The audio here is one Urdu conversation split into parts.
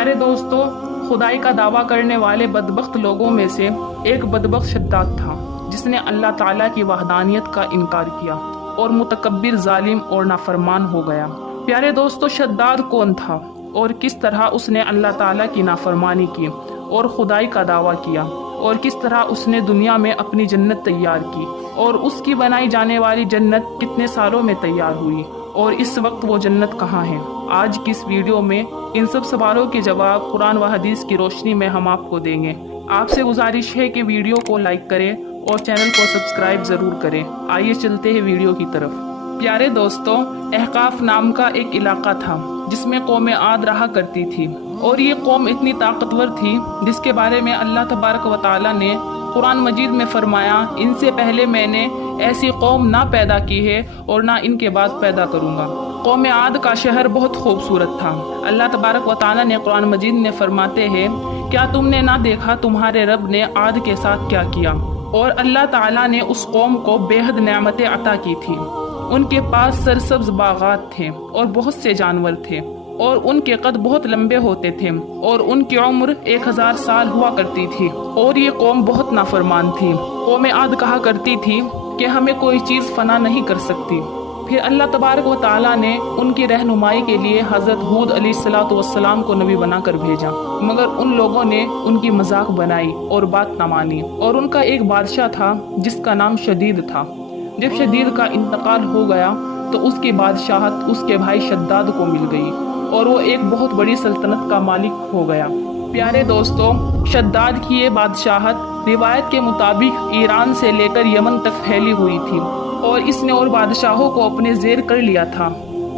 پیارے دوستو، خدائی کا دعویٰ کرنے والے بدبخت لوگوں میں سے ایک بدبخت شداد تھا جس نے اللہ تعالیٰ کی وحدانیت کا انکار کیا اور متکبر، ظالم اور نافرمان ہو گیا۔ پیارے دوستو، شداد کون تھا اور کس طرح اس نے اللہ تعالیٰ کی نافرمانی کی اور خدائی کا دعویٰ کیا، اور کس طرح اس نے دنیا میں اپنی جنت تیار کی، اور اس کی بنائی جانے والی جنت کتنے سالوں میں تیار ہوئی، اور اس وقت وہ جنت کہاں ہے؟ آج کی اس ویڈیو میں ان سب سوالوں کے جواب قرآن و حدیث کی روشنی میں ہم آپ کو دیں گے۔ آپ سے گزارش ہے کہ ویڈیو کو لائک کریں اور چینل کو سبسکرائب ضرور کریں۔ آئیے چلتے ہیں ویڈیو کی طرف۔ پیارے دوستو، احقاف نام کا ایک علاقہ تھا جس میں قوم عاد رہا کرتی تھی، اور یہ قوم اتنی طاقتور تھی جس کے بارے میں اللہ تبارک و تعالیٰ نے قرآن مجید میں فرمایا، ان سے پہلے میں نے ایسی قوم نہ پیدا کی ہے اور نہ ان کے بعد پیدا کروں گا۔ قوم عاد کا شہر بہت خوبصورت تھا۔ اللہ تبارک و تعالیٰ نے قرآن مجید میں فرماتے ہیں، کیا تم نے نہ دیکھا تمہارے رب نے عاد کے ساتھ کیا کیا؟ اور اللہ تعالیٰ نے اس قوم کو بے حد نعمتیں عطا کی تھی۔ ان کے پاس سرسبز باغات تھے اور بہت سے جانور تھے، اور ان کے قد بہت لمبے ہوتے تھے، اور ان کی عمر 1000 سال ہوا کرتی تھی، اور یہ قوم بہت نافرمان تھی۔ قوم عاد کہا کرتی تھی کہ ہمیں کوئی چیز فنا نہیں کر سکتی۔ پھر اللہ تبارک و تعالیٰ نے ان کی رہنمائی کے لیے حضرت ہود علیہ السلام کو نبی بنا کر بھیجا، مگر ان لوگوں نے ان کی مذاق بنائی اور بات نہ مانی۔ اور ان کا ایک بادشاہ تھا جس کا نام شدید تھا۔ جب شدید کا انتقال ہو گیا تو اس کی بادشاہت اس کے بھائی شداد کو مل گئی، اور وہ ایک بہت بڑی سلطنت کا مالک ہو گیا۔ پیارے دوستو، شداد کی یہ بادشاہت روایت کے مطابق ایران سے لے کر یمن تک پھیلی ہوئی تھی، اور اس نے اور بادشاہوں کو اپنے زیر کر لیا تھا،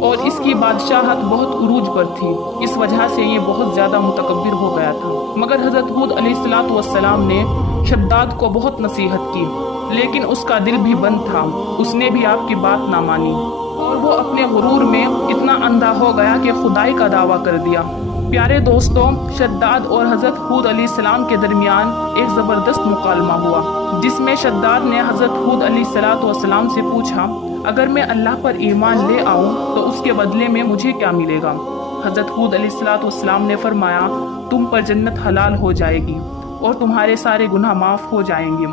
اور اس کی بادشاہت بہت عروج پر تھی۔ اس وجہ سے یہ بہت زیادہ متکبر ہو گیا تھا۔ مگر حضرت ہود علیہ السلام نے شداد کو بہت نصیحت کی، لیکن اس کا دل بھی بند تھا، اس نے بھی آپ کی بات نہ مانی، اور وہ اپنے غرور میں اتنا اندھا ہو گیا کہ خدائی کا دعویٰ کر دیا۔ پیارے دوستو، شداد اور حضرت ہود علیہ السلام کے درمیان ایک زبردست مکالمہ ہوا، جس میں شداد نے حضرت ہود علیہ السلام سے پوچھا، اگر میں اللہ پر ایمان لے آؤں تو اس کے بدلے میں مجھے کیا ملے گا؟ حضرت ہود علیہ السلام نے فرمایا، تم پر جنت حلال ہو جائے گی اور تمہارے سارے گناہ معاف ہو جائیں گے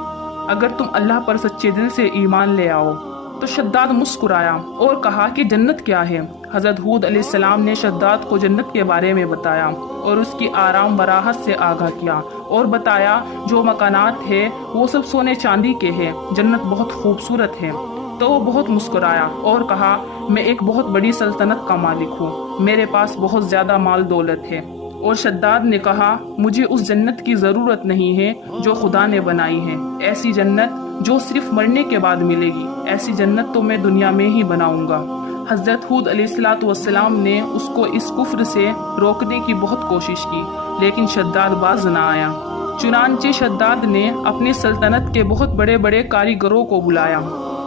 اگر تم اللہ پر سچے دل سے ایمان لے آؤ۔ تو شداد مسکرایا اور کہا کہ جنت کیا ہے؟ حضرت ہود علیہ السلام نے شداد کو جنت کے بارے میں بتایا اور اس کی آرام براحت سے آگاہ کیا، اور بتایا جو مکانات ہیں وہ سب سونے چاندی کے ہیں، جنت بہت خوبصورت ہے۔ تو وہ بہت مسکرایا اور کہا، میں ایک بہت بڑی سلطنت کا مالک ہوں، میرے پاس بہت زیادہ مال دولت ہے۔ اور شداد نے کہا، مجھے اس جنت کی ضرورت نہیں ہے جو خدا نے بنائی ہے، ایسی جنت جو صرف مرنے کے بعد ملے گی، ایسی جنت تو میں دنیا میں ہی بناؤں گا۔ حضرت ہود علیہ السلام نے اس کو اس کفر سے روکنے کی بہت کوشش کی، لیکن شداد باز نہ آیا۔ چنانچہ شداد نے اپنی سلطنت کے بہت بڑے بڑے کاریگروں کو بلایا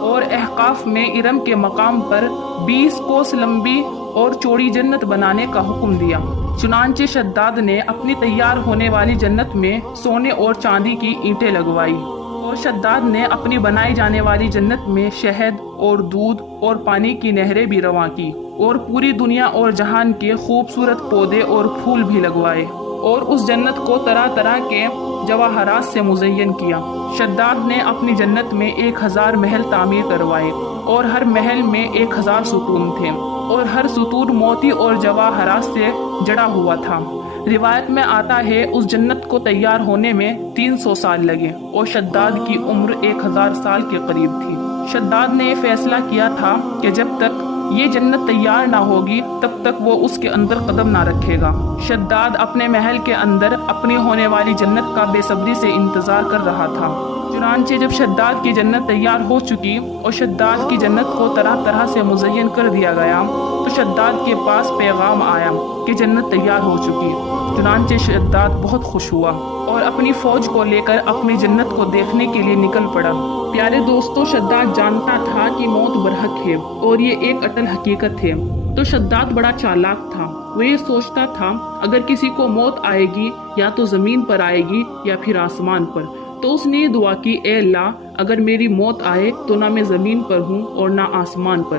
اور احقاف میں ارم کے مقام پر 20 کوس لمبی اور چوڑی جنت بنانے کا حکم دیا۔ چنانچہ شداد نے اپنی تیار ہونے والی جنت میں سونے اور چاندی کی اینٹیں لگوائی، اور شداد نے اپنی بنائی جانے والی جنت میں شہد اور دودھ اور پانی کی نہریں بھی رواں کی، اور پوری دنیا اور جہان کے خوبصورت پودے اور پھول بھی لگوائے، اور اس جنت کو طرح طرح کے جواہرات سے مزین کیا۔ شداد نے اپنی جنت میں 1000 محل تعمیر کروائے، اور ہر محل میں 1000 ستون تھے، اور ہر ستون موتی اور جواہرات سے جڑا ہوا تھا۔ روایت میں آتا ہے اس جنت کو تیار ہونے میں 300 سال لگے، اور شداد کی عمر 1000 سال کے قریب تھی۔ شداد نے یہ فیصلہ کیا تھا کہ جب تک یہ جنت تیار نہ ہوگی تب تک وہ اس کے اندر قدم نہ رکھے گا۔ شداد اپنے محل کے اندر اپنی ہونے والی جنت کا بے صبری سے انتظار کر رہا تھا۔ چنانچہ جب شداد کی جنت تیار ہو چکی اور شداد کی جنت کو طرح طرح سے مزین کر دیا گیا تو شداد کے پاس پیغام آیا کہ جنت تیار ہو چکی۔ چنانچہ شداد بہت خوش ہوا اور اپنی فوج کو لے کر اپنی جنت کو دیکھنے کے لیے نکل پڑا۔ پیارے دوستو، شداد جانتا تھا کہ موت برحق ہے اور یہ ایک اٹل حقیقت ہے، تو شداد بڑا چالاک تھا۔ وہ یہ سوچتا تھا اگر کسی کو موت آئے گی یا تو زمین پر آئے گی یا پھر آسمان پر، تو اس نے یہ دعا کی، اے اللہ اگر میری موت آئے تو نہ میں زمین پر ہوں اور نہ آسمان پر۔